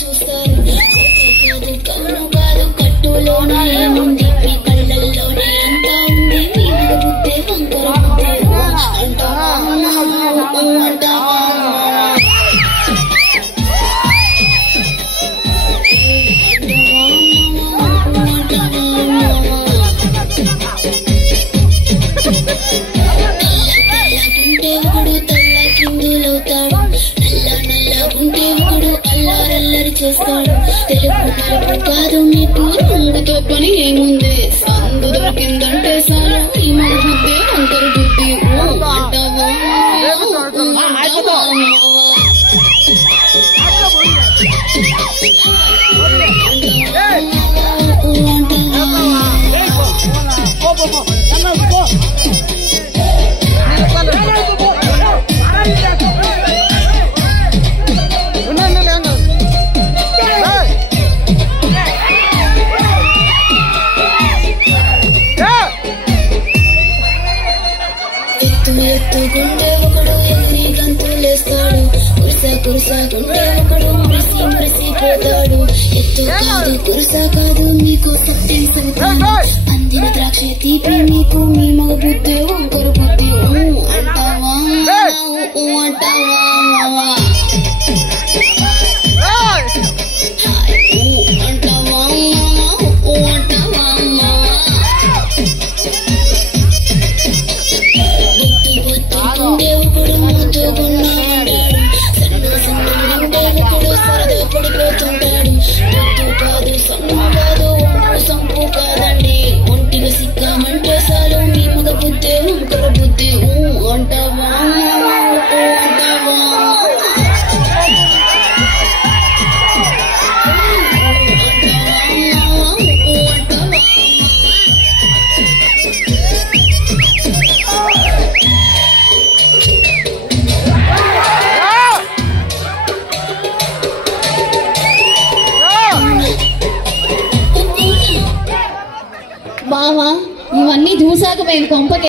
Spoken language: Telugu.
చూస్తారు కాదు కౌను కాదు కట్టులోనే ఏముంది మీ కళ్ళల్లోనే అంతా ఉంది మీ బుద్ధి వంకర బుద్ధి అంటావా అంటావా చేస్తాడు తెలుగు నలుపు కాదు మీకు రంగుతో పని ఏముంది సందు దొరికిందంటే సాలు ఈ మన బుద్ధి వంకర బుద్ధి అంటావా ఎత్తుకుంటే ఒకడు ఎగిరి గంతులేస్తాడు కురుసకుంటే ఒకడు మురిసిపోతాడు ఎత్తు కాదు కురుస కాదు మీకు సత్యం అందిన ద్రాక్ష తీపి మీకు మీ మగ బుద్ధి వంకర బుద్ధి అంటావా అంటావా పడిపోతుంటాడు కాదు సొమ్ము కాదు సంపు కాదండి ఒంటిగా సిక్కామంటే చాలు మీ మగ బుద్ధి వంకర బుద్ధి అంటావా అంటావా బావా ఇవన్నీ చూసాక మేము కొంపకి